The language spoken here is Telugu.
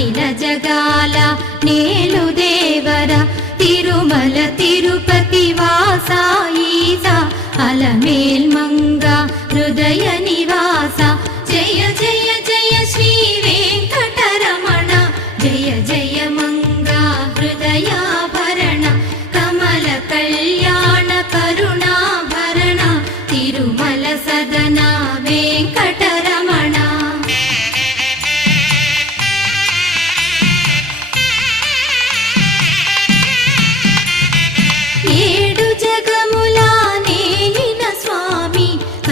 అఖిల జగాల నేలు దేవర తిరుమల తిరుపతి వాసా ఈసా అలమేల్ మంగ హృదయ నివాస జయ జయ జయ శ్రీ వెంకటరమణ జయ జయ మంగ హృదయాభరణ కమల కళ్యాణ కరుణాభరణ తిరుమల సదన వెంకట